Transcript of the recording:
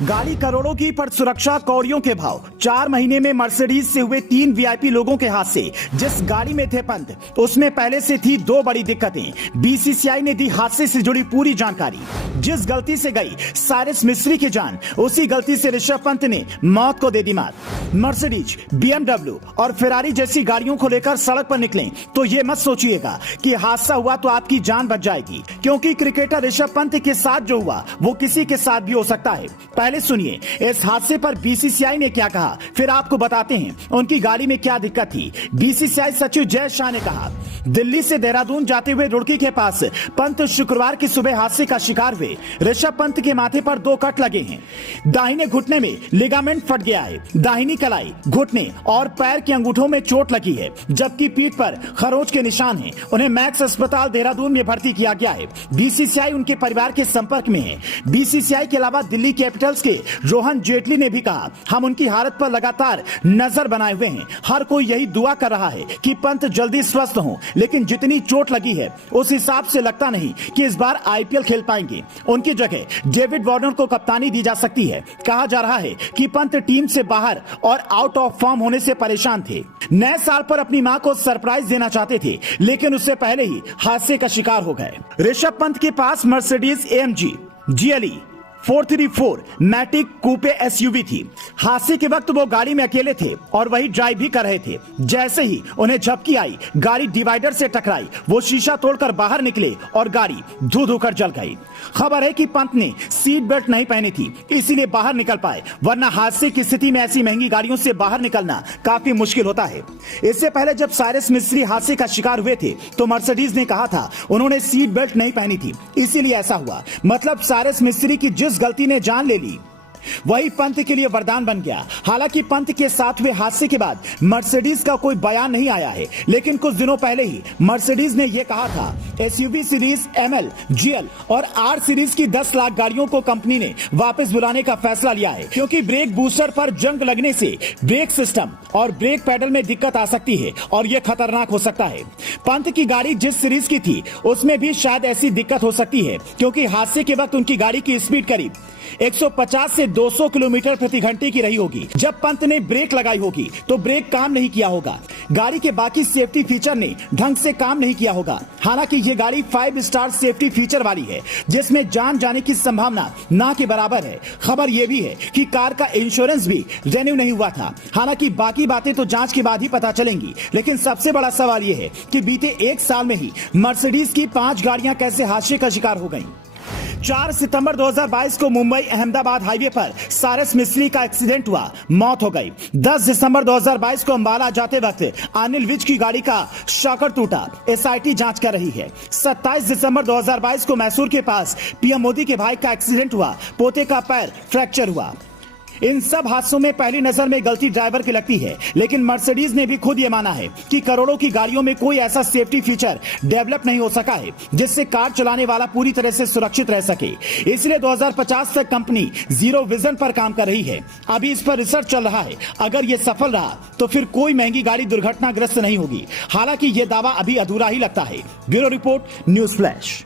गाड़ी करोड़ों की पर सुरक्षा कौड़ियों के भाव। 4 महीने में मर्सिडीज से हुए 3 वीआईपी लोगों के हाथ से। जिस गाड़ी में थे पंत उसमें पहले से थी 2 बड़ी दिक्कतें। बीसीसीआई ने दी हादसे से जुड़ी पूरी जानकारी। जिस गलती से गई साइरस मिस्त्री की जान, उसी गलती से ऋषभ पंत ने मौत को दे दी मात। मर्सिडीज, बीएमडब्ल्यू और फेरारी जैसी गाड़ियों को लेकर सड़क पर निकलें तो ये मत सोचिएगा कि हादसा हुआ तो आपकी जान बच जाएगी, क्योंकि क्रिकेटर ऋषभ पंत के साथ जो हुआ वो किसी के साथ भी हो सकता है। पहले सुनिए इस हादसे पर बीसीसीआई ने क्या कहा, फिर आपको बताते हैं उनकी गाड़ी में क्या दिक्कत थी। बीसीसीआई सचिव जय शाह ने कहा, दिल्ली से देहरादून जाते हुए रुड़की के पास पंत शुक्रवार की सुबह हादसे का शिकार हुए। ऋषभ पंत के माथे पर 2 कट लगे हैं। दाहिने घुटने में लिगामेंट फट गया है। दाहिनी कलाई, घुटने और पैर के अंगूठों में चोट लगी है, जबकि पीठ पर खरोंच के निशान हैं। उन्हें मैक्स अस्पताल देहरादून में भर्ती किया गया है। बीसीसीआई उनके परिवार के संपर्क में है। बीसीसीआई के अलावा दिल्ली कैपिटल्स के रोहन जेटली ने भी कहा, हम उनकी हालत पर लगातार नजर बनाए हुए हैं। हर कोई यही दुआ कर रहा है कि पंत जल्दी स्वस्थ हों, लेकिन जितनी चोट लगी है उस हिसाब से लगता नहीं कि इस बार आईपीएल खेल पाएंगे। उनकी जगह डेविड वार्नर को कप्तानी दी जा सकती है। कहा जा रहा है कि पंत टीम से बाहर और आउट ऑफ फॉर्म होने से परेशान थे। नए साल पर अपनी मां को सरप्राइज देना चाहते थे, लेकिन उससे पहले ही हादसे का शिकार हो गए। ऋषभ पंत के पास मर्सिडीज एएमजी GLE 434 मैटिक कूपे एसयूवी थी। हादसे के वक्त वो गाड़ी में अकेले थे और वही ड्राइव भी कर रहे थे। जैसे ही उन्हें झपकी आई, गाड़ी डिवाइडर से टकराई। वो शीशा तोड़कर बाहर निकले और गाड़ी धू धू कर जल गई। खबर है कि पंत ने सीट बेल्ट नहीं पहनी थी, इसीलिए बाहर निकल पाए, वरना हादसे की स्थिति में ऐसी महंगी गाड़ियों से बाहर निकलना काफी मुश्किल होता है। इससे पहले जब साइरस मिस्त्री हादसे का शिकार हुए थे तो मर्सिडीज ने कहा था उन्होंने सीट बेल्ट नहीं पहनी थी, इसीलिए ऐसा हुआ। मतलब साइरस मिस्त्री की जिस गलती ने जान ले ली वही पंत के लिए वरदान बन गया। हालांकि पंत के साथ हुए हादसे के बाद मर्सिडीज का कोई बयान नहीं आया है, लेकिन कुछ दिनों पहले ही मर्सिडीज ने यह कहा था एसयूवी सीरीज ML, GL और R सीरीज की 10 लाख गाड़ियों को कंपनी ने वापस बुलाने का फैसला लिया है, क्योंकि ब्रेक बूस्टर पर जंग लगने से ब्रेक सिस्टम और ब्रेक पैडल में दिक्कत आ सकती है और यह खतरनाक हो सकता है। पंत की गाड़ी जिस सीरीज की थी उसमें भी शायद ऐसी दिक्कत हो सकती है, क्योंकि हादसे के वक्त उनकी गाड़ी की स्पीड करीब 150 से 200 किलोमीटर प्रति घंटे की रही होगी। जब पंत ने ब्रेक लगाई होगी तो ब्रेक काम नहीं किया होगा। गाड़ी के बाकी सेफ्टी फीचर ने ढंग से काम नहीं किया होगा। हालांकि ये गाड़ी 5 स्टार सेफ्टी फीचर वाली है, जिसमें जान जाने की संभावना ना के बराबर है। खबर यह भी है कि कार का इंश्योरेंस भी रेन्यू नहीं हुआ था। हालांकि बाकी बातें तो जांच के बाद ही पता चलेंगी, लेकिन सबसे बड़ा सवाल यह है कि बीते 1 साल में ही मर्सिडीज की 5 गाड़ियां कैसे हादसे का शिकार हो गईं। 4 सितंबर 2022 को मुंबई अहमदाबाद हाईवे पर साइरस मिस्त्री का एक्सीडेंट हुआ, मौत हो गई। 10 दिसंबर 2022 को अंबाला जाते वक्त अनिल विज की गाड़ी का शॉकर टूटा, SIT जांच कर रही है। 27 दिसंबर 2022 को मैसूर के पास PM मोदी के भाई का एक्सीडेंट हुआ, पोते का पैर फ्रैक्चर हुआ। इन सब हादसों में पहली नजर में गलती ड्राइवर की लगती है, लेकिन मर्सिडीज ने भी खुद ये माना है कि करोड़ों की गाड़ियों में कोई ऐसा सेफ्टी फीचर डेवलप नहीं हो सका है जिससे कार चलाने वाला पूरी तरह से सुरक्षित रह सके। इसलिए 2050 तक कंपनी जीरो विजन पर काम कर रही है। अभी इस पर रिसर्च चल रहा है। अगर ये सफल रहा तो फिर कोई महंगी गाड़ी दुर्घटनाग्रस्त नहीं होगी। हालांकि ये दावा अभी अधूरा ही लगता है। Bureau report, news flash.